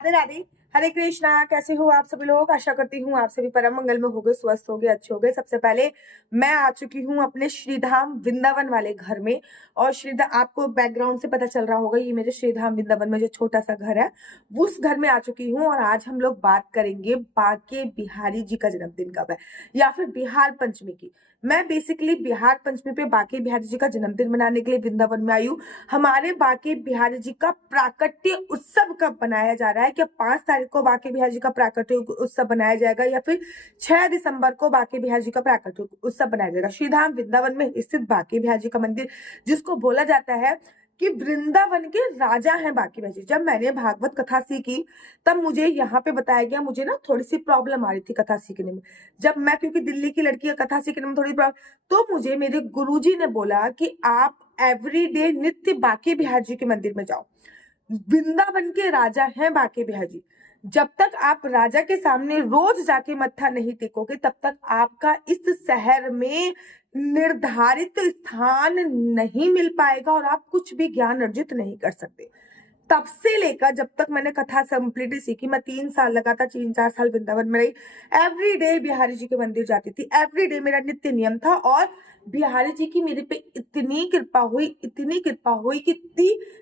राधे राधे। हरे कृष्णा। कैसे हो आप सभी लोग? आशा करती हूँ आप सभी परम मंगल में होगे, स्वस्थ होगे, अच्छे होगे। सबसे पहले मैं आ चुकी हूँ अपने श्रीधाम वृंदावन वाले घर में। और श्रीधाम आपको बैकग्राउंड से पता चल रहा होगा, ये मेरे श्रीधाम वृंदावन में जो छोटा सा घर है उस घर में आ चुकी हूँ। और आज हम लोग बात करेंगे बाके बिहारी जी का जन्मदिन कब है, या फिर बिहार पंचमी की। मैं बेसिकली बिहार पंचमी पे बाके बिहारी जी का जन्मदिन मनाने के लिए वृंदावन में आई हूँ। हमारे बाके बिहारी जी का प्राकट्य उत्सव कब मनाया जा रहा है? क्या 5 तारीख को बाके बिहारी जी का प्राकट्य उत्सव बनाया जाएगा, या फिर 6 दिसंबर को बाके बिहारी जी का प्राकट्य उत्सव बनाया जाएगा? श्रीधाम वृंदावन में स्थित बाके बिहारी जी का मंदिर, जिसको बोला जाता है कि वृंदावन के राजा हैं बाके बिहारी जी। जब मैंने भागवत कथा सीखी तब मुझे यहाँ पे बताया गया, मुझे ना थोड़ी सी प्रॉब्लम आ रही थी कथा सीखने में। जब मैं, क्योंकि दिल्ली की लड़की है, कथा सीखने में थोड़ी प्रॉब्लम, तो मुझे मेरे गुरुजी ने बोला कि आप एवरीडे नित्य बाके बिहारी जी के मंदिर में जाओ। वृंदावन के राजा हैं बाके बिहारी जी। जब तक आप राजा के सामने रोज जाके मत्था नहीं टेकोगे, तब तक आपका इस शहर में निर्धारित स्थान नहीं मिल पाएगा और आप कुछ भी ज्ञान अर्जित नहीं कर सकते। तब से लेकर जब तक मैंने कथा कंप्लीटली सीखी, मैं 3 साल लगातार 3-4 साल वृंदावन में रही। एवरीडे बिहारी जी के मंदिर जाती थी, एवरीडे मेरा नित्य नियम था। और बिहारी जी की मेरे पे इतनी कृपा हुई, इतनी कृपा हुई कि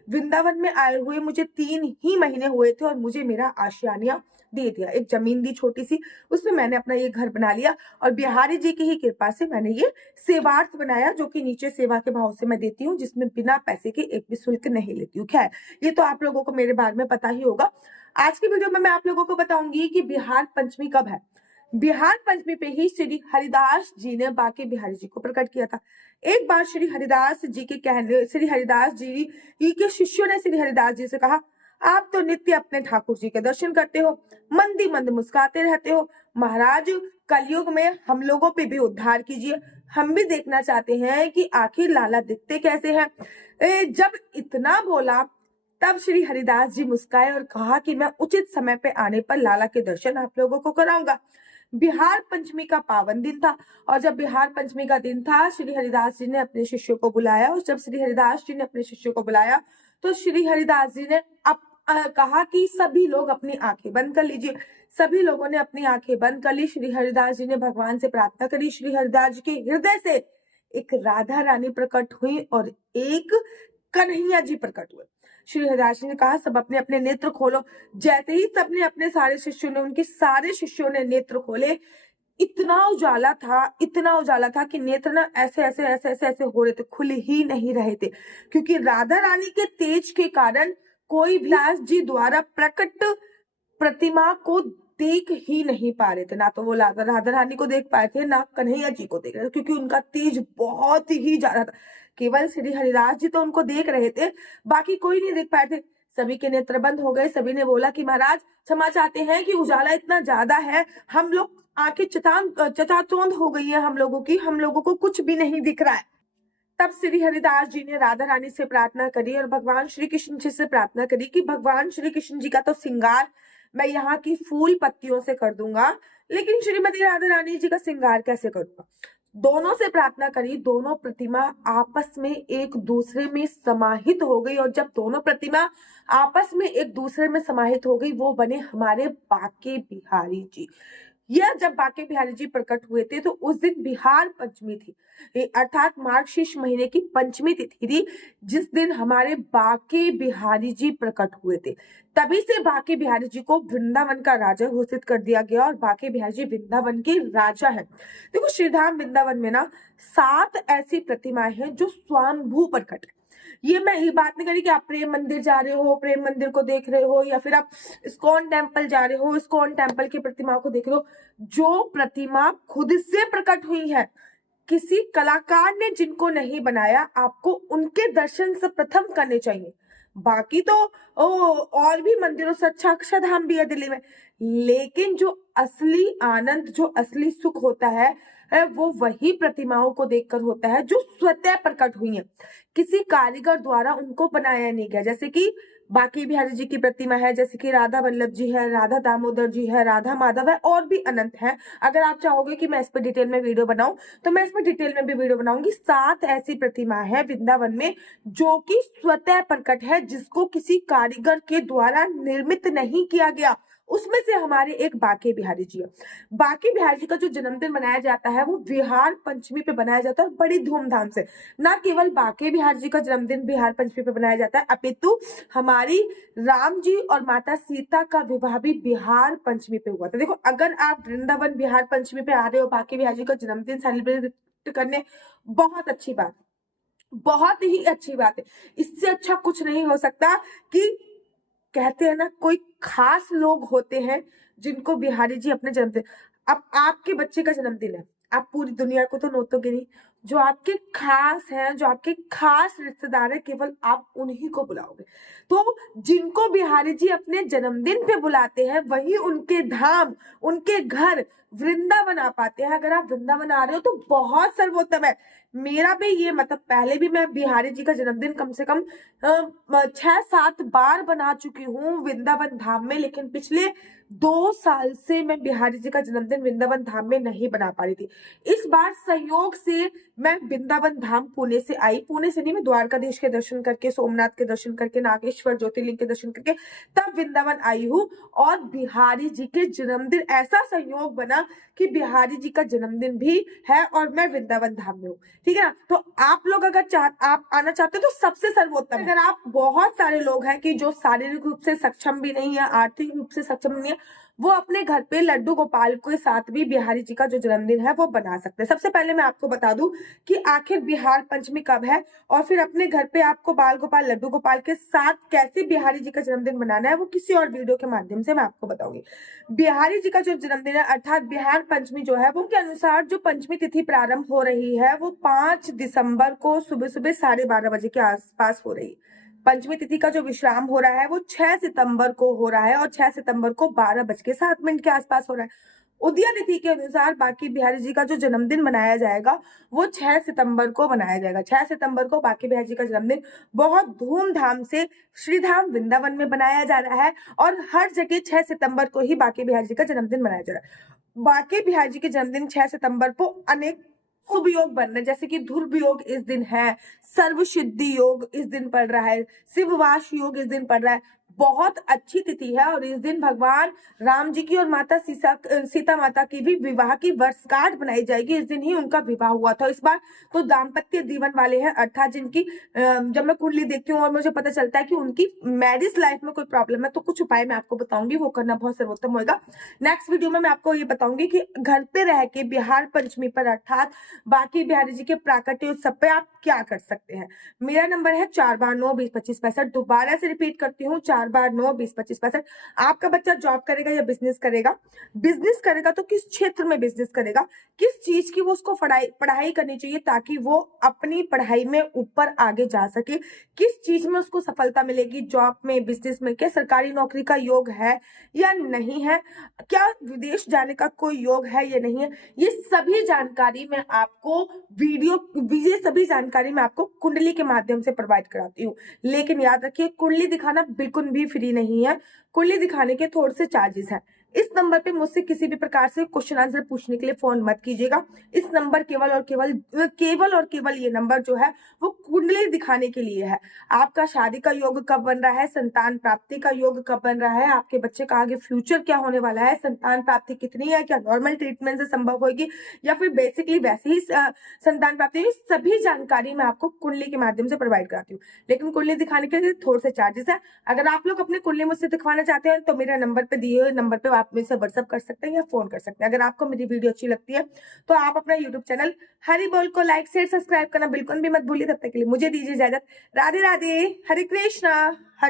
वृंदावन में आए हुए मुझे 3 ही महीने हुए थे और मुझे मेरा आशियाना दे दिया। एक जमीन दी छोटी सी, उसमें मैंने अपना ये घर बना लिया। और बिहारी जी की ही कृपा से मैंने ये सेवार्थ बनाया, जो कि नीचे सेवा के भाव से मैं देती हूँ, जिसमें बिना पैसे के एक भी शुल्क नहीं लेती हूँ। खैर, ये तो आप लोगों को मेरे बारे में पता ही होगा। आज की वीडियो में मैं आप लोगों को बताऊंगी कि बिहार पंचमी कब है। बिहार पंचमी पे ही श्री हरिदास जी ने बाके बिहारी जी को प्रकट किया था। एक बार श्री हरिदास जी के कहने, श्री हरिदास जी के शिष्यों ने श्री हरिदास जी से कहा, आप तो नित्य अपने ठाकुर जी के दर्शन करते हो, मंदी मंद मुस्कुराते रहते हो। महाराज, कलयुग में हम लोगों पे भी उद्धार कीजिए, हम भी देखना चाहते हैं कि आखिर लाला दिखते कैसे हैं। जब इतना बोला, तब श्री हरिदास जी मुस्काए और कहा कि मैं उचित समय पे आने पर लाला के दर्शन आप लोगों को कराऊंगा। बिहार पंचमी का पावन दिन था, और जब बिहार पंचमी का दिन था, श्री हरिदास जी ने अपने शिष्यों को बुलाया। और जब श्री हरिदास जी ने अपने शिष्यों को बुलाया, तो श्री हरिदास जी ने कहा कि सभी लोग अपनी आंखें बंद कर लीजिए। सभी लोगों ने अपनी आंखें बंद कर ली। श्री हरिदास जी ने भगवान से प्रार्थना करी। श्री हरिदास जी के हृदय से एक राधा रानी प्रकट हुई और एक कन्हैया जी प्रकट हुए। श्री हरिदास जी ने कहा, सब अपने अपने नेत्र खोलो। जैसे ही सबने, अपने सारे शिष्यों ने, उनके सारे शिष्यों ने नेत्र खोले, इतना उजाला था, इतना उजाला था कि नेत्र ना ऐसे ऐसे ऐसे ऐसे ऐसे हो रहे थे, खुल ही नहीं रहे थे, क्योंकि राधा रानी के तेज के कारण कोई भी दास जी द्वारा प्रकट प्रतिमा को देख ही नहीं पा रहे थे। ना तो वो राधा रानी को देख पाए थे, ना कन्हैया जी को देख रहे थे, क्योंकि उनका तेज बहुत ही ज्यादा था। केवल श्री हरिदास जी तो उनको देख रहे थे, बाकी कोई नहीं देख पाए थे। सभी के नेत्र बंद हो गए। सभी ने बोला कि महाराज, क्षमा चाहते हैं कि उजाला इतना ज्यादा है, हम लोग आंखें चकाचौंध हो गई है हम लोगों की, हम लोगों को कुछ भी नहीं दिख रहा है। तब श्री हरिदास जी ने राधा रानी से प्रार्थना करी और भगवान श्री कृष्ण जी से प्रार्थना करी कि भगवान श्री कृष्ण जी का तो श्रृंगार मैं यहाँ की फूल पत्तियों से कर दूंगा, लेकिन श्रीमती राधा रानी जी का श्रृंगार कैसे करूंगा? दोनों से प्रार्थना करी। दोनों प्रतिमा आपस में एक दूसरे में समाहित हो गई, और जब दोनों प्रतिमा आपस में एक दूसरे में समाहित हो गई, वो बने हमारे बाके बिहारी जी। यह जब बाके बिहारी जी प्रकट हुए थे, तो उस दिन बिहार पंचमी थी, अर्थात मार्गशीर्ष महीने की पंचमी तिथि थी, जिस दिन हमारे बाके बिहारी जी प्रकट हुए थे। तभी से बाके बिहारी जी को वृंदावन का राजा घोषित कर दिया गया, और बाके बिहारी जी वृंदावन के राजा हैं। देखो, श्रीधाम वृंदावन में ना 7 ऐसी प्रतिमाएं हैं जो स्वयंभू प्रकट है। ये मैं ये बात नहीं करी कि आप प्रेम मंदिर जा रहे हो, प्रेम मंदिर को देख रहे हो, या फिर आप इस्कॉन टेम्पल जा रहे हो, इस्कॉन टेम्पल की प्रतिमा को देख रहे हो। जो प्रतिमा खुद से प्रकट हुई है, किसी कलाकार ने जिनको नहीं बनाया, आपको उनके दर्शन से प्रथम करने चाहिए। बाकी तो और भी मंदिरों से अच्छा अक्षरधाम भी है दिल्ली में, लेकिन जो असली आनंद, जो असली सुख होता है, वो वही प्रतिमाओं को देखकर होता है जो स्वतः प्रकट हुई है, किसी कारीगर द्वारा उनको बनाया नहीं गया। जैसे कि बाकी बिहारी जी की प्रतिमा है, जैसे कि राधा वल्लभ जी है, राधा दामोदर जी है, राधा माधव है और भी अनंत है। अगर आप चाहोगे कि मैं इस पर डिटेल में वीडियो बनाऊं तो मैं इस पर डिटेल में भी वीडियो बनाऊंगी। 7 ऐसी प्रतिमा है वृंदावन में जो कि स्वतः प्रकट है, जिसको किसी कारीगर के द्वारा निर्मित नहीं किया गया। उसमें से हमारे एक बाके बिहारी जी है। बाके बिहारी जी का जो जन्मदिन मनाया जाता है वो बिहार पंचमी पे मनाया जाता है बड़ी धूमधाम से। ना केवल बाके बिहारी जी का जन्मदिन बिहार पंचमी पे मनाया जाता है, अपितु हमारी राम जी और माता सीता का विवाह भी बिहार पंचमी पे हुआ था। देखो, अगर आप वृंदावन बिहार पंचमी पे आ रहे हो बाके बिहारी जी का जन्मदिन सेलिब्रेट करने, बहुत अच्छी बात, बहुत ही अच्छी बात है। इससे अच्छा कुछ नहीं हो सकता कि कहते हैं ना, कोई खास लोग होते हैं जिनको बिहारी जी अपने जन्मदिन, अब आपके बच्चे का जन्मदिन है, आप पूरी दुनिया को तो नोटोगे नहीं, जो आपके खास हैं, जो आपके खास रिश्तेदार हैं, केवल आप उन्हीं को बुलाओगे। तो जिनको बिहारी जी अपने जन्मदिन पे बुलाते हैं वही उनके धाम, उनके घर वृंदावन आ पाते हैं। अगर आप वृंदावन आ रहे हो तो बहुत सर्वोत्तम है। मेरा भी ये मतलब, पहले भी मैं बिहारी जी का जन्मदिन कम से कम 6-7 बार बना चुकी हूँ वृंदावन धाम में, लेकिन पिछले 2 साल से मैं बिहारी जी का जन्मदिन वृंदावन धाम में नहीं बना पा रही थी। इस बार संयोग से मैं वृंदावन धाम पुणे से आई, पुणे से नहीं, मैं द्वारकाधीश के दर्शन करके, सोमनाथ के दर्शन करके, नागेश्वर ज्योतिर्लिंग के दर्शन करके तब वृंदावन आई हूँ। और बिहारी जी के जन्मदिन, ऐसा संयोग बना कि बिहारी जी का जन्मदिन भी है और मैं वृंदावन धाम में हूँ। ठीक है ना? तो आप लोग अगर आप आना चाहते हो तो सबसे सर्वोत्तम। अगर आप, बहुत सारे लोग हैं कि जो शारीरिक रूप से सक्षम भी नहीं है, आर्थिक रूप से सक्षम नहीं है, वो अपने घर पे लड्डू गोपाल के साथ भी बिहारी जी का जो जन्मदिन है वो बना सकते हैं। सबसे पहले मैं आपको बता दूं कि आखिर बिहार पंचमी कब है, और फिर अपने घर पे आपको बाल गोपाल लड्डू गोपाल के साथ कैसे बिहारी जी का जन्मदिन मनाना है, वो किसी और वीडियो के माध्यम से मैं आपको बताऊंगी। बिहारी जी का जो जन्मदिन है अर्थात बिहार पंचमी जो है, वो के अनुसार जो पंचमी तिथि प्रारंभ हो रही है वो 5 दिसंबर को सुबह सुबह 12:30 बजे के आसपास हो रही है। पंचमी तिथि का जो विश्राम हो रहा है वो 6 सितंबर को हो रहा है और 6 सितंबर को 12:07 के आसपास हो रहा है। उदया तिथि के अनुसार बाकी बिहारी जी का जो जन्मदिन मनाया जाएगा वो 6 सितंबर को मनाया जाएगा। 6 सितंबर को बाकी बिहारी जी का जन्मदिन बहुत धूमधाम से श्रीधाम वृंदावन में बनाया जा रहा है और हर जगह 6 सितंबर को ही बाकी बिहारी जी का जन्मदिन मनाया जा रहा है। बाकी बिहारी जी के जन्मदिन 6 सितंबर को अनेक शुभ योग बन रहे, जैसे कि ध्रुव योग इस दिन है, सर्व सिद्धि योग इस दिन पड़ रहा है, शिववास योग इस दिन पड़ रहा है। बहुत अच्छी तिथि है और इस दिन भगवान राम जी की और माता सीता माता की भी विवाह की वर्षगांठ बनाई जाएगी। इस दिन ही उनका विवाह हुआ था। इस बार तो दाम्पत्य जीवन वाले हैं, अर्थात जिनकी जब मैं कुंडली देखती हूँ और मुझे पता चलता है कि उनकी मैरिज लाइफ में कोई प्रॉब्लम है, तो कुछ उपाय मैं आपको बताऊंगी, वो करना बहुत सर्वोत्तम होगा। नेक्स्ट वीडियो में मैं आपको ये बताऊंगी कि घर पे रह के बिहार पंचमी पर अर्थात बाकी बिहारी जी के प्राकट्य उत्सव पे आप क्या कर सकते हैं। मेरा नंबर है 4 बार 9 20 25 65। दोबारा से रिपीट करती हूँ, 4 बार 9 20 25 65। आपका बच्चा जॉब करेगा या बिजनेस करेगा? बिजनेस करेगा तो किस क्षेत्र में बिजनेस करेगा, किस चीज की वो उसको पढ़ाई करनी चाहिए ताकि वो अपनी पढ़ाई में ऊपर आगे जा सके, किस चीज में उसको सफलता मिलेगी, जॉब में, बिजनेस में, क्या सरकारी नौकरी का योग है या नहीं है, क्या विदेश जाने का कोई योग है या नहीं है, ये सभी जानकारी मैं आपको ये सभी जानकारी मैं आपको कुंडली के माध्यम से प्रोवाइड कराती हूँ। लेकिन याद रखिए, कुंडली दिखाना बिल्कुल भी फ्री नहीं है, कुंडली दिखाने के थोड़े से चार्जेस हैं। इस नंबर पे मुझसे किसी भी प्रकार से क्वेश्चन आंसर पूछने के लिए फोन मत कीजिएगा। इस नंबर केवल ये नंबर जो है वो कुंडली दिखाने के लिए है। आपका शादी का योग कब बन रहा है, संतान प्राप्ति का योग कब बन रहा है, आपके बच्चे का आगे फ्यूचर क्या होने वाला है, संतान प्राप्ति कितनी है, क्या नॉर्मल ट्रीटमेंट से संभव होगी या फिर बेसिकली वैसे ही संतान प्राप्ति, ये सभी जानकारी मैं आपको कुंडली के माध्यम से प्रोवाइड कराती हूँ। लेकिन कुंडली दिखाने के लिए थोड़े से चार्जेस है। अगर आप लोग अपनी कुंडली मुझसे दिखवाना चाहते हैं तो मेरे नंबर पे दिए हुए नंबर पे आप मुझसे व्हाट्सअप कर सकते हैं या फोन कर सकते हैं। अगर आपको मेरी वीडियो अच्छी लगती है तो आप अपना यूट्यूब चैनल हरि बोल को लाइक शेयर सब्सक्राइब करना बिल्कुल भी मत भूलिए। तब तक के लिए मुझे दीजिए इजाजत। राधे राधे, हरे कृष्णा, हरे